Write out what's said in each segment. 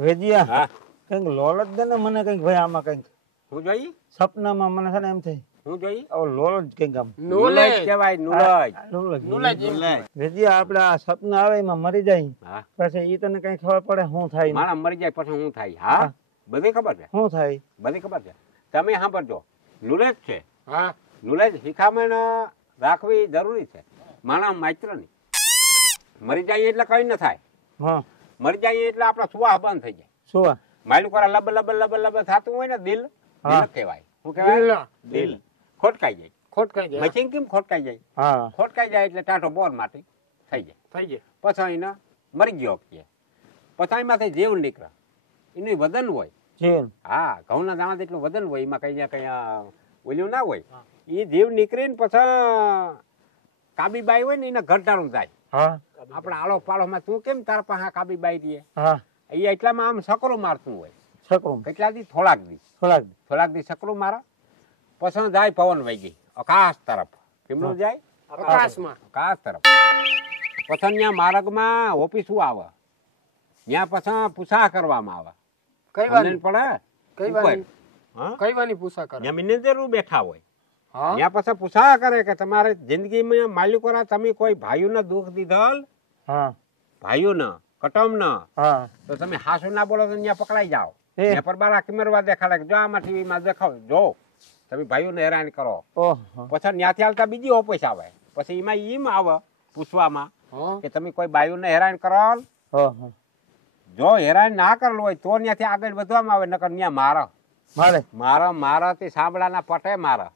વેજિયા હા કંઈક લોલ જ દે ને મને કંઈક ભાઈ આમાં કંઈક હું જોઈ સપનામાં મને છે ને એમ થાય હું જોઈ લોલ જ કંઈક આમ નોલેજ કહેવાય નોલેજ વેજિયા આપણે આ સપના આવે એમાં મરી જાય પછી ઈ તને કઈ ખબર પડે શું થાય મારા મરી જાય પછી શું થાય હા બધી ખબર છે શું થાય બધી ખબર છે તમે સાંભળજો નોલેજ છે હા નોલેજ શિખામણ રાખવી જરૂરી છે માણસ માત્ર નહીં મરી જાય એટલે કઈ ન થાય હા મરી જાય એટલે આપણા સુવા બંધ થઈ જાય સુવા માયલું કરા લબ લબ લબ લબ થતું હોય ને દિલ દિલ કહેવાય શું કહેવાય દિલ ખોટકાઈ જાય મશીન કેમ ખોટકાઈ જાય ખોટકાઈ જાય એટલે ટાઢો બોર માટે થઈ જાય પછી એને મરી ગયો કે પછી એમાંથી જીવ નીકળે એનું વજન હોય હા ઘઉંના દાણા જેટલું વજન હોય એમાં કઈ ઓલ્યું ના હોય એ જીવ નીકળીને પછી કાબીબાઈ હોય ને એના ઘરટાળું જાય આપડે આળો પાળો માં તું કેમ તારા પાસે કાબીબાઈ રહીએ એ એટલામાં આમ સકરો મારતું હોય કેટલા દી થોડાક દી સકરું મારે પછી જાય પવન વહી આકાશ તરફ કેમનું જાય આકાશ તરફ પછી ત્યાં માર્ગમાં ઓફિસું આવે ત્યાં પછી પૂછા કરવામાં આવે મેનેજરો બેઠા હોય ત્યાં પછી પૂછા કરે કે તમારે જિંદગીમાં માલિકોના તમે કોઈ ભાઈઓને દુઃખ દીધલ ભાઈઓને કટમને તો તમે હાસુ ના બોલો તો ત્યાં પકડાઈ જાઓ પર બારા કિમરવા દેખાડે જો આમાં ટીવીમાં દેખાવ જો તમે ભાઈઓને હેરાન કરો પછી ત્યાંથી આવતા બીજી ઓફિસ આવે પછી એમાં એમ આવે પૂછવામાં કે તમે કોઈ ભાઈઓને હેરાન કરો જો હેરાન ના કરેલું હોય તો ત્યાંથી આગળ વધવામાં આવે નકર ત્યાં મારા તે સાંભળાના પટે મારા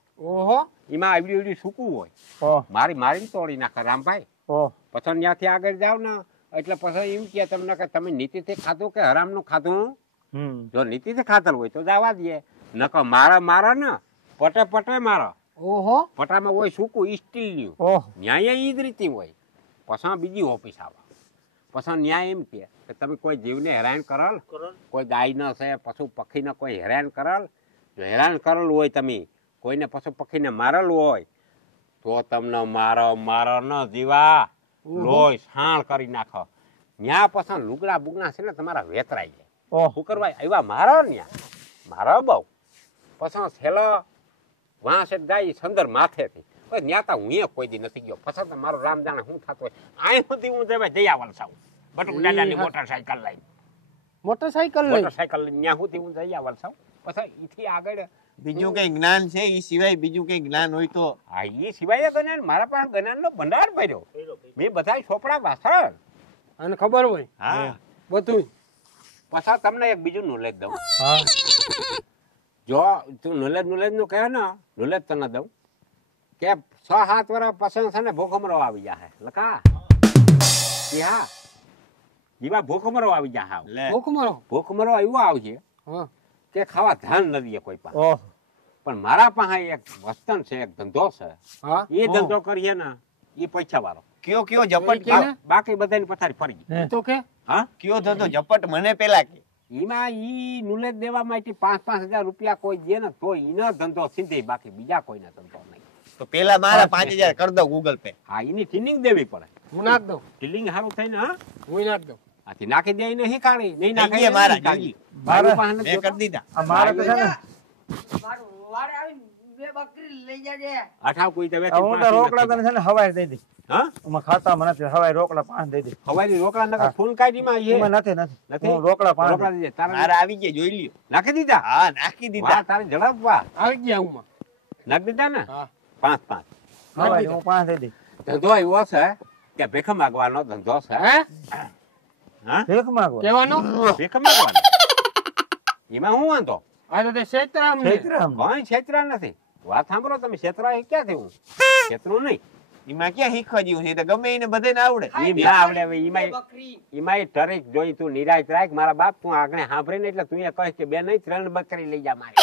એમાં આવડી આવડી સૂકું હોય મારીને તોડી નાખે રામભાઈ પછી ત્યાંથી આગળ જાવ ને એટલે પછી એમ કે તમને કે તમે નીતિથી ખાધું કે હરામ નું ખાધું જો નીતિથી ખાધેલું હોય તો જવા દે નકર મારા ને પટે મારા પટામાં હોય સૂકું સ્ટીલ નું ન્યાય ઈ જ રીતે હોય પછી બીજી ઓફિસ આવે પછી ન્યાય એમ કે તમે કોઈ જીવને હેરાન કરેલ કોઈ ગાય ન છે પશુ પક્ષીને કોઈ હેરાન કરેલ જો હેરાન કરેલું હોય તમે કોઈને પશુ પક્ષીને મારેલું હોય તો તમને મારો ન જીવા લોહી છાણ કરી નાખો ન્યા પછી લુગડા બુગડા છે ને તમારા વેતરાઈ જાય શું કરવા એવા મારો ન્યા મારો બહુ પછી છેલ્લો વાંસ જાય સંદર માથેથી ત્યાં તા હું કોઈ દી નથી ગયો પછી તો મારો રામ જાણે શું થતો હોય આ સુધી હું જયાવલ સાવ બટુક દાદાની મોટરસાયકલ લઈને ત્યાં સુધી હું જયાવલ સાવ પછી એથી આગળ બીજું કઈ જ્ઞાન છે એ સિવાય બીજું કઈ જ્ઞાન હોય તો હા એ સિવાય જ્ઞાન મારા પાસે જ્ઞાન નો ભંડાર ભર્યો મેં બધા ચોપડા વાસણ અને ખબર હોય હા બધું પછી તમને એક બીજું નોલેજ દઉં જો તું નોલેજ નું કહે ને નોલેજ તને દઉં કે 6-7 વર્ષ પછી છે ને ભૂખમરો આવી જાય લખા હા એવા ભૂખમરો આવી જાય ભૂખમરો એવો આવશે કે ખાવા ધ્યાન નથી કોઈ પાસે પણ મારા પાસે એક વસ્તન છે એક ધંધો છે એ ધંધો કરીએ ને એ પૈસા વાળો કયો ઝપટ બાકી બધાની પથારી ફરી ગઈ તો કે હા કયો ધંધો ઝપટ મને પેલા કે એમાં ઈ નોલેજ દેવા માટે 5,000 રૂપિયા કોઈ દે ને તો એનો ધંધો સીધે બાકી બીજા કોઈના ધંધો નહીં તો પેલા મારા 5,000 કરી દો ગૂગલ પે હા એની ટ્રેનિંગ દેવી પડે હું નાખ દઉં ટ્રેનિંગ સારું થાય ને હા હું નાખ દઉં આથી નાખી દે નહીં કાઢી નહીં નાખી મારા મેં કરી દીધા મારા તો છે ને વારે આવી બે બકરી લઈ જાજે આઠા કોઈ તો હું તો રોકડા તને છે ને હવાઈ દઈ દે હા હું ખાતામાં નથી હવાઈ રોકડા 5 દઈ દે હવાઈ રોકડા નકા ફોન કાઢીમાં એ નથી હું રોકડા 5 રોકડા દે તારા આવી ગયા જોઈ લ્યો નાખી દીધા હા નાખી દીધા તારી ઝડપ વાહ આવી ગયા હું નાખી દીધા ને હા 5 હવાઈ હું 5 દઈ દે ધંધો એવો છે કે ભેખ માંગવાનો ધંધો છે હા ભેખ માંગવા કેવાનો ભેખ માંગવાનો એમાં હું વાંધો આ તો તે ક્ષેત્રામ કોઈ ક્ષેત્રા નથી વાત સાંભળો તમે ક્ષેત્રા ક્યાં થયું ક્ષેત્રું નહીં એમાં ક્યાં શીખવા જેવું છે ગમે એને બધાને આવડે એમ ના આવડે એમાં તરીક જોઈ તું નિરાશ રાખ મારા બાપ તું આગળ સાંભળીને એટલે તું કહે કે બે નહીં 3 બકરી લઈ જા મારી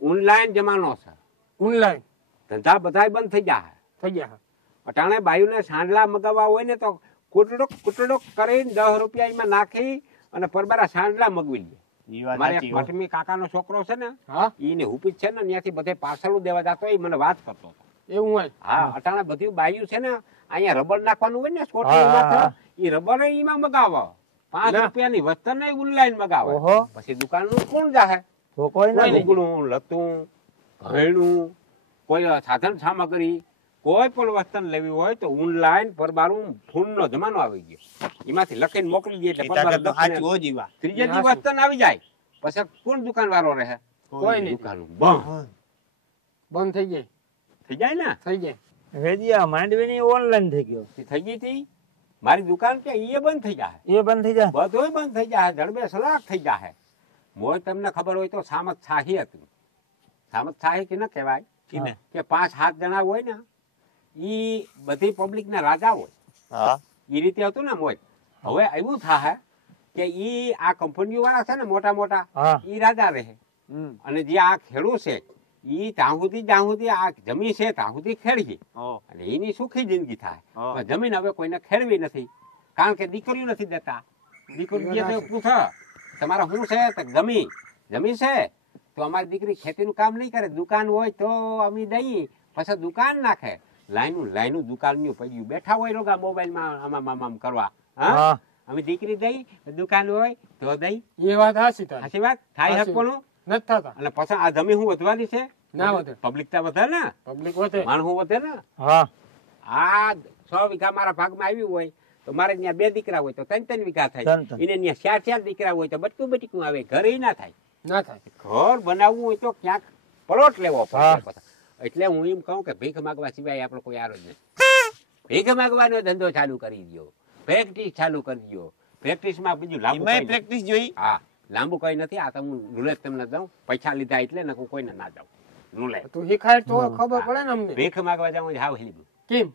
ઓનલાઈન જમાનો છે ઓનલાઈન ધંધા બધા બંધ થઈ ગયા થઈ ગયા અટાણે બાયુને સાંડલા મગાવવા હોય ને તો કુટડો કરીને 10 રૂપિયા એમાં નાખી અને પરબારા સાંડલા મગવી દે. ઈ વાત મારે સાચી એક હો. મઠમી કાકાનો છોકરો છે ને, હા ઈને હુપીત છે ને, ત્યાંથી બધે પાર્સલ દેવા જતો હોય, મને વાત કરતો હતો. એવું હોય હા, અટાણે બધી બાયું છે ને, અહીંયા રબર નાખવાનું હોય ને હા, સ્કોટની હા, હા. એ રબર એમાં મગાવો. 5 ના. રૂપિયાની વસ્તુ ને ઓનલાઈન મગાવે. ઓહો પછી દુકાનનું કોણ જાહે? તો કોઈ ના લુગડું, લતું, ઘરેણું, કોઈ સાધન સામગ્રી, કોઈ પણ વસ્તુ લેવી હોય તો ઓનલાઈન પરબારું ફોનનો જમાનો આવી ગયો. એમાંથી લખીને મોકલી દે એટલે ઈ તાકાત તો પરબારું સાચું હો જીવા. ત્રીજે દી વસ્તુ આવી જાય. પછી કોણ દુકાન વાળો રહે? કોઈ નહીં. દુકાન બંધ બંધ થઈ જાય થઈ જાય ને. થઈ જાય વેદિયા માંડવીની ઓનલાઈન થઈ ગયો એ થઈ ગઈ હતી. મારી દુકાન કે એ બંધ થઈ જાય, એ બંધ થઈ જાય બધું બંધ થઈ જાય, જડબે સલાક થઈ જાય. મોય તમને ખબર હોય તો સામત શાહી હતું. સામત શાહી કે ન કહેવાય કીને? કે 5-7 જણા હોય ને, ઈ બધી પબ્લિક ના રાજા હોય. હા એ રીતે હતું ને મોય. હવે એવું થાય કે ઈ આ કંપનીઓ વાળા છે ને મોટા મોટા, હા ઈ રાજા રહે. હમ અને જે આ ખેડૂત છે ઈ ત્યાં સુધી આ જમીન છે ત્યાં સુધી ખેડવી ઓ અને એની સુખી જિંદગી થાય. હા. પણ જમીન હવે કોઈને ખેડવી નથી, કારણ કે દીકરીઓ નથી દેતા. દીકરી જે પૂછે તમારે શું છે તો જમીન છે તો અમારી દીકરી ખેતીનું કામ નહીં કરે, દુકાન હોય તો અમે દઈએ, પછી દુકાન નાખે. લાઈનું દુકાનનું પડ્યું બેઠા હોય રોગા મોબાઈલમાં આમ કરવા. હા, હા અમે દીકરી દઈ, દુકાન હોય તો દઈ. એ વાત હાચી તારી સાચી વાત થાય સાચી હકવાનું. નથી થતા અને પછી આ જમીન શું વધવાની છે? ના વધે પબ્લિકતા વધે ને, પબ્લિક વધે માણસ વધે ને. હા આ 6 વીઘા મારા ભાગમાં આવ્યું હોય તો મારે ત્યાં 2 દીકરા હોય તો 3 વીઘા થાય. ત્રણ. એને ત્યાં 4 દીકરા હોય તો બટકું આવે, ઘરે ના થાય. ના થાય ઘર બનાવવું હોય તો ક્યાંક પ્લોટ લેવો હા. પડે. એટલે હું એમ કહું કે ભીખ માગવા સિવાય આપણો કોઈ આરો જ નહીં. ભીખ માગવાનો ધંધો ચાલુ કરી દો, પ્રેક્ટિસ ચાલુ કરી દો. પ્રેક્ટિસમાં બીજું લાંબુ એમાંય કંઈ પ્રેક્ટિસ જોઈ. નથી. હા, લાંબુ કઈ નથી. આ તો હું રૂલે તમને દઉં, પૈસા લીધા એટલે ને હું કોઈને ના જાઉં રૂલે. તું શીખાય તો ખબર પડે ને અમને ભીખ માગવા જાઉં હાવ હેલી કેમ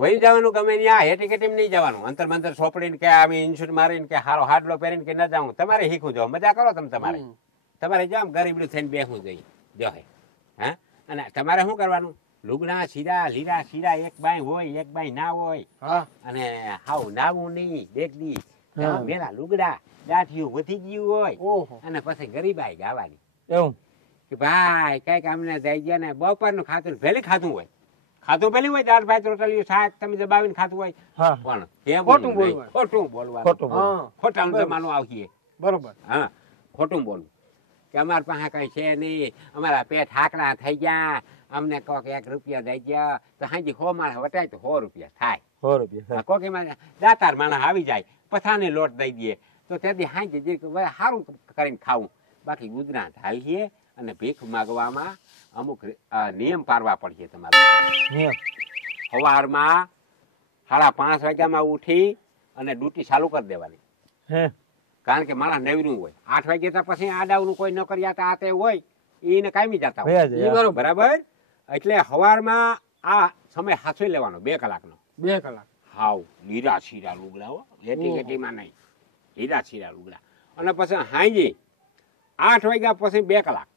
વહી જવાનું ગમે ત્યાં, હેઠી કેટીમ નહીં જવાનું. અંતર મંતર સોપડીને કે આમ ઇન્સ્યુટ મારીને કે હારો હાડલો પહેરીને કે ન જાઉં. તમારે શીખવું જો, મજા કરો તમે. તમારે જામ ગરીબડું થઈને બેસવું જોઈએ જો હે. હા, અને તમારે શું કરવાનું? લુગડા સીરા લીરા સીરા, એક બાઈ હોય એક બાઈ ના હોય. હા અને હાવ નાવું નહીં દેખડી હા. વેલા લુગડા દાઠિયું વધી ગયું હોય ઓહો અને પછી ગરીબાઈ ગાવાની એવું કે ભાઈ કઈક અમને દઈ ગયા ને બપોરનું ખાતું પહેલી ખાતું હોય, ખાતું પેલી હોય, દાળ ભાત રોટલી શાક તમે દબાવીને ખાતું હોય. હા પણ કેવું ખોટું નહીં, બોલવાનું. ખોટું બોલવાનું. ખોટું બોલ. હા ખોટાનું જમાનું આવશે. બરોબર હા, ખોટું બોલવું કે અમારા પાસે કઈ છે નહીં, અમારા પેટ હાકડા થઈ ગયા, અમને કોક 1 રૂપિયા દઈ ગયા તો હાજી 100 માણસ વટાય તો 100 રૂપિયા થાય. 100 રૂપિયા કોક એમાં દાતાર માણસ આવી જાય, પથાને લોટ દઈ દે તો તેથી હાજી જે સારું કરીને ખાવું. બાકી ગુજરાત હાલીએ અને ભીખ માગવામાં અમુક નિયમ પાડવા પડશે તમારે. નિયમ. સવારમાં 5:30 વાગ્યામાં ઉઠી અને ડ્યુટી ચાલુ કરી દેવાની. હે કારણ કે મારા નવરું હોય. 8 વાગ્યા પછી આડાવનું કોઈ નોકરિયાત આ તે હોય એને કાયમી જતા હોય. ભયા છે, હા. બરાબર. એટલે સવારમાં આ સમય હાથવી લેવાનો 2 કલાકનો. 2 કલાક હાવ લીરા શીરા લુગડા હો, એટી કેટીમાં નહીં, લીરા શીરા લુગડા. અને પછી હાંજે 8 વાગ્યા પછી 2 કલાક.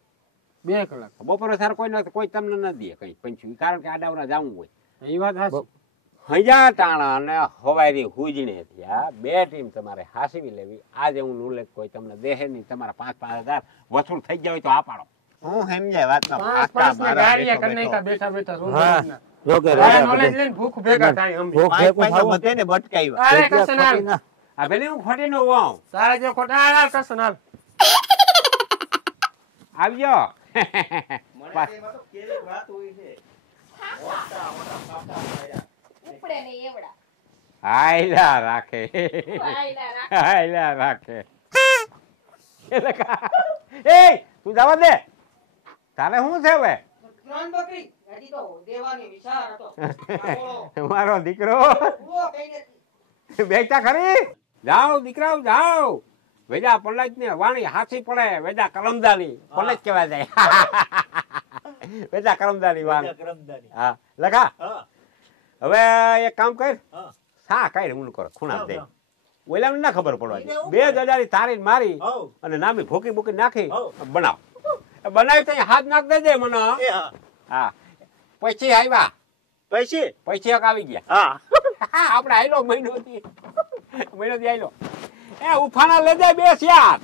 2 કલાક બપોરે સાર કોઈ તમને ન દે કઈ પંચ્યું, કારણ કે આડાવડા જવું હોય. એ વાત હાચી હજા ટાણા અને હવારી હુજણે થયા 2 ટીમ તમારે હાસવી લેવી. આજે હું નુલેજ કોઈ તમને દેહે નહીં. તમારા 5-5 હજાર વસૂલ થઈ જાય તો આ પાડો. હું સમજાય વાતમાં. 5 મારા ગાડિયા બેઠો કરી નાખ્યા બેઠા બેઠા હા. રોજ રોકે નોલેજ લઈને ભૂખ ભેગા થાય અમને. ભૂખ ભેગું પાંચ ખાવું. બધે ને ભટકાવ્યા. અરે જગ્યા કસન હાલ. ખોટી ના. આ પેલી હું ખોટી નો વાવ તારા જો ખોટા હાલ કસન હાલ. આવજો. ઉપડે નહીં એવડા. હાયલા રાખે, હાયલા રાખ. હાયલા રાખે. એ તું જવા દે, તારે શું છે હવે? 3 બકરી હજી તો દેવાની વિચાર હતો. મારો દીકરો ઉભો કઈ નથી. બેચતા ખરી. જાઓ દીકરાઓ જાઓ. વેજા પલ્લાજ ને વાણી હાથી પડે. વેજા કરમદાની પલ્લાજ કેવા જાય. વેજા કરમદાની વાણી. હા લખા. હવે એક કામ કર, સા કઈ હું કરો ખૂણા દે. ઓલા ના ખબર પડવા દે. 2 ગજારી તારી મારી અને નામી ભૂકી ભૂકી નાખી બનાવ. બનાવી તો હાથ નાખ દેજે મને. હા પછી આવ્યા પૈસે પૈસા આવી ગયા. હા આપણે આયલો મહિનોથી આયલો એ ઉફાણા લઈ જાય બેસ યાર